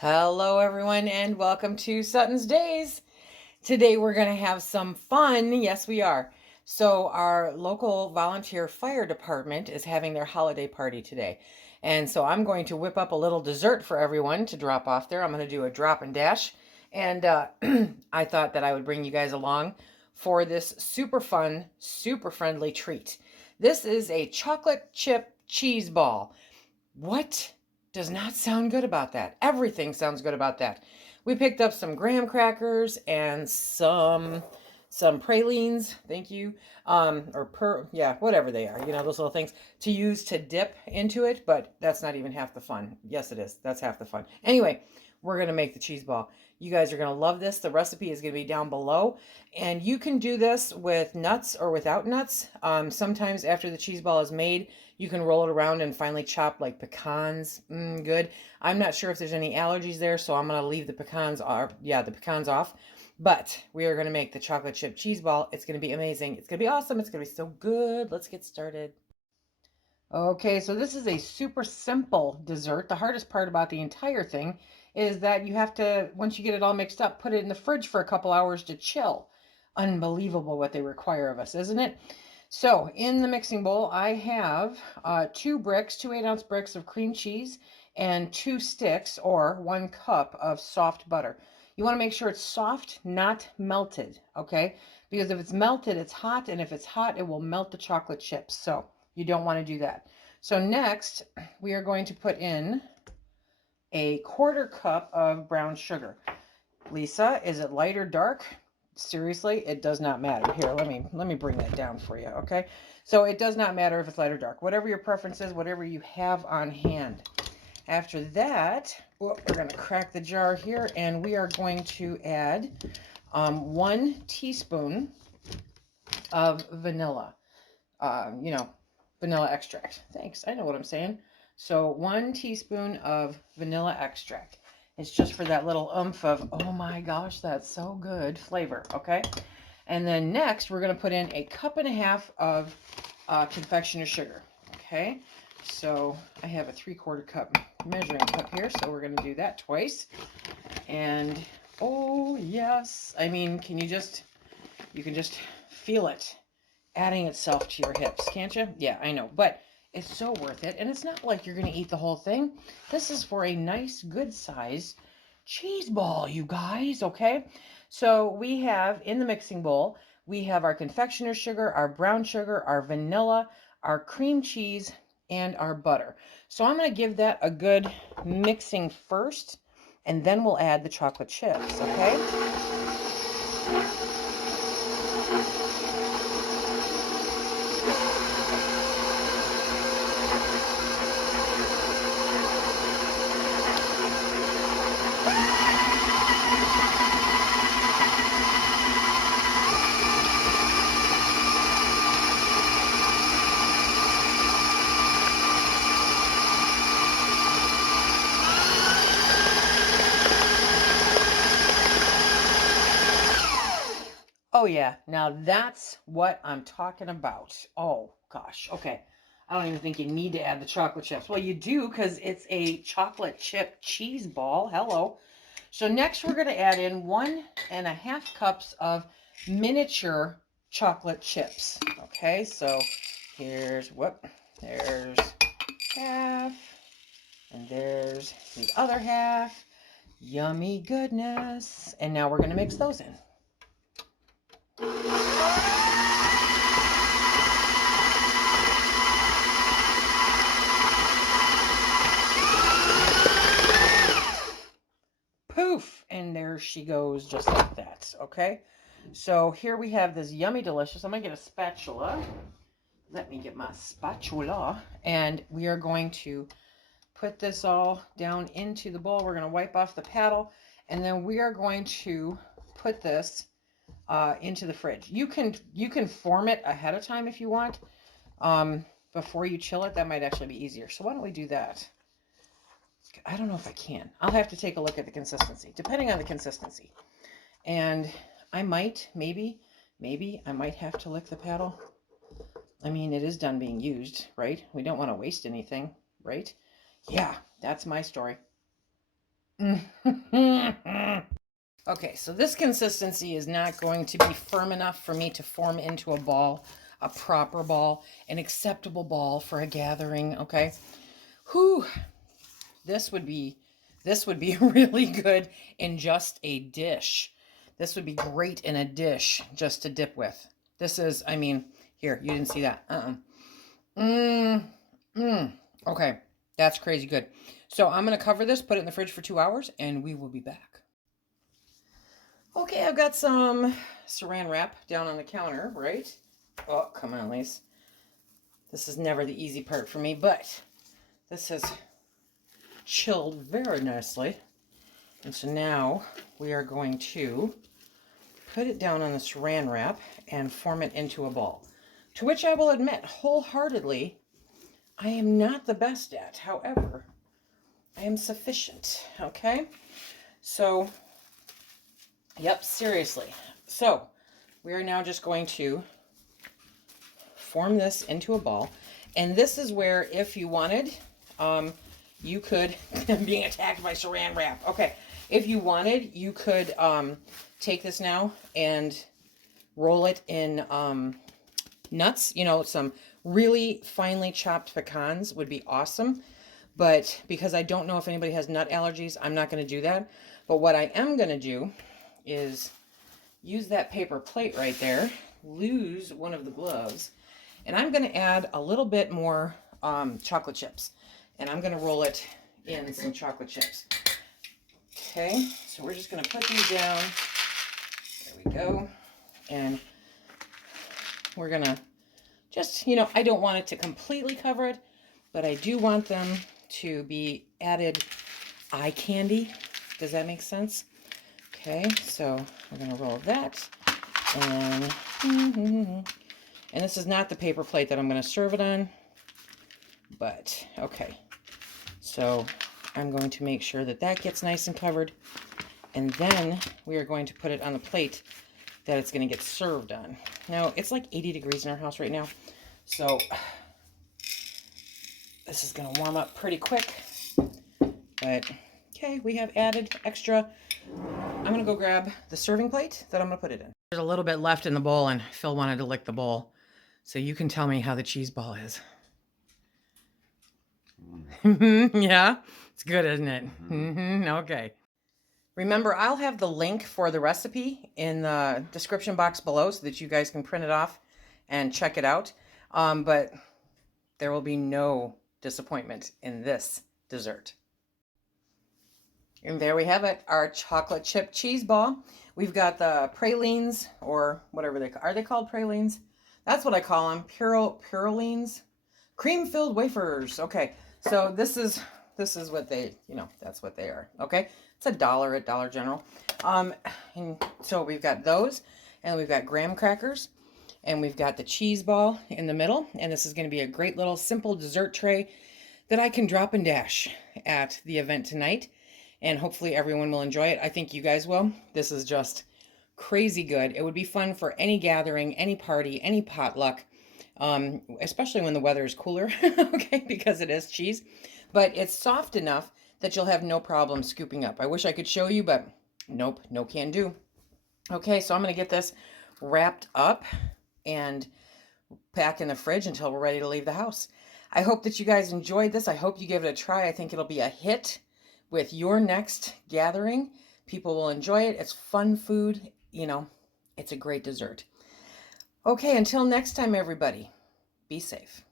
Hello, everyone, and welcome to Sutton's Days. Today, we're going to have some fun. Yes, we are. So, our local volunteer fire department is having their holiday party today. And so, I'm going to whip up a little dessert for everyone to drop off there. I'm going to do a drop and dash. And I thought that I would bring you guys along for this super fun, super friendly treat. This is a chocolate chip cheese ball. What does not sound good about that? Everything sounds good about that. We picked up some graham crackers and some pralines, thank you. Yeah, whatever they are, those little things to use to dip into it, but that's not even half the fun. Yes, it is. That's half the fun. Anyway, we're going to make the cheese ball. You guys are going to love this. The recipe is going to be down below. And you can do this with nuts or without nuts. Sometimes after the cheese ball is made, you can roll it around and finally chop like pecans. Good. I'm not sure if there's any allergies there, so I'm going to leave the pecans off. Yeah, the pecans off. But we are going to make the chocolate chip cheese ball. It's going to be amazing. It's going to be awesome. It's going to be so good. Let's get started. Okay, so this is a super simple dessert. The hardest part about the entire thing is that you have to, once you get it all mixed up, put it in the fridge for a couple hours to chill. Unbelievable what they require of us, isn't it? So in the mixing bowl, I have two 8-ounce bricks of cream cheese and 2 sticks or 1 cup of soft butter. You want to make sure it's soft, not melted, okay? Because if it's melted, it's hot, and if it's hot, it will melt the chocolate chips. So you don't want to do that. So next, we are going to put in a 1/4 cup of brown sugar. Lisa, is it light or dark? Seriously, it does not matter. Here, let me bring that down for you, okay? So it does not matter if it's light or dark. Whatever your preference is, whatever you have on hand. After that, we're going to crack the jar here, and we are going to add 1 teaspoon of vanilla. Vanilla extract. Thanks, I know what I'm saying. So 1 teaspoon of vanilla extract. It's just for that little oomph of, oh my gosh, that's so good flavor, okay? And then next, we're going to put in 1.5 cups of confectioner's sugar, okay? So I have a 3/4 cup measuring cup here, so we're going to do that twice. And oh yes, I mean, you can just feel it adding itself to your hips, can't you? Yeah, I know, but it's so worth it. And it's not like you're going to eat the whole thing. This is for a nice, good size cheese ball, you guys, okay? So we have in the mixing bowl, we have our confectioner's sugar, our brown sugar, our vanilla, our cream cheese, and our butter. So I'm going to give that a good mixing first, and then we'll add the chocolate chips, okay? Oh yeah, now that's what I'm talking about. Oh gosh, okay. I don't even think you need to add the chocolate chips. Well, you do because it's a chocolate chip cheese ball. Hello. So next we're going to add in 1.5 cups of miniature chocolate chips. Okay, so there's half, and there's the other half. Yummy goodness. And now we're going to mix those in. Poof, and there she goes, just like that. Okay, so here we have this yummy delicious. I'm gonna get a spatula. Let me get my spatula, and we are going to put this all down into the bowl. We're going to wipe off the paddle, and then we are going to put this into the fridge. You can form it ahead of time if you want, before you chill it. That might actually be easier. So why don't we do that? I don't know if I can. I'll have to take a look at the consistency, depending on the consistency. And I might, maybe, I might have to lick the paddle. I mean, it is done being used, right? We don't want to waste anything, right? Yeah, that's my story. Okay, so this consistency is not going to be firm enough for me to form into a ball, a proper ball, an acceptable ball for a gathering, okay? Whew. This would be really good in just a dish. This would be great in a dish just to dip with. This is, I mean, here, you didn't see that. Okay, that's crazy good. So I'm going to cover this, put it in the fridge for 2 hours, and we will be back. Okay, I've got some saran wrap down on the counter, right? Oh, come on, Lise. This is never the easy part for me, but this has chilled very nicely. And so now we are going to put it down on the saran wrap and form it into a ball, to which I will admit wholeheartedly I am not the best at. However, I am sufficient, okay? So, yep, seriously. So, we are now just going to form this into a ball. And this is where, if you wanted, you could, I'm being attacked by saran wrap. Okay, if you wanted, you could take this now and roll it in nuts. You know, some really finely chopped pecans would be awesome. But because I don't know if anybody has nut allergies, I'm not going to do that. But what I am going to do is use that paper plate right there, lose one of the gloves, and I'm going to add a little bit more chocolate chips. And I'm going to roll it in some chocolate chips. Okay, so we're just going to put these down. There we go. And we're going to just, you know, I don't want it to completely cover it, but I do want them to be added eye candy. Does that make sense? Okay, so we're going to roll that. And this is not the paper plate that I'm going to serve it on, but okay. So I'm going to make sure that that gets nice and covered. And then we are going to put it on the plate that it's going to get served on. Now, it's like 80 degrees in our house right now. So this is going to warm up pretty quick. But, okay, we have added extra. I'm going to go grab the serving plate that I'm going to put it in. There's a little bit left in the bowl, and Phil wanted to lick the bowl. So you can tell me how the cheese ball is. Yeah, it's good, isn't it? Okay. Remember, I'll have the link for the recipe in the description box below so that you guys can print it off and check it out. But there will be no disappointment in this dessert. And there we have it, our chocolate chip cheese ball. We've got the pralines, or whatever are they called pralines? That's what I call them, purlines, cream-filled wafers. Okay, so this is what they, you know, that's what they are. Okay, it's $1 at Dollar General. And so we've got those, and we've got graham crackers, and we've got the cheese ball in the middle. And this is going to be a great little simple dessert tray that I can drop and dash at the event tonight. And hopefully everyone will enjoy it. I think you guys will. This is just crazy good. It would be fun for any gathering, any party, any potluck, especially when the weather is cooler, okay, because it is cheese. But it's soft enough that you'll have no problem scooping up. I wish I could show you, but nope, no can do. Okay, so I'm going to get this wrapped up and pack in the fridge until we're ready to leave the house. I hope that you guys enjoyed this. I hope you give it a try. I think it'll be a hit with your next gathering. People will enjoy it. It's fun food. You know, it's a great dessert. Okay, until next time, everybody, be safe.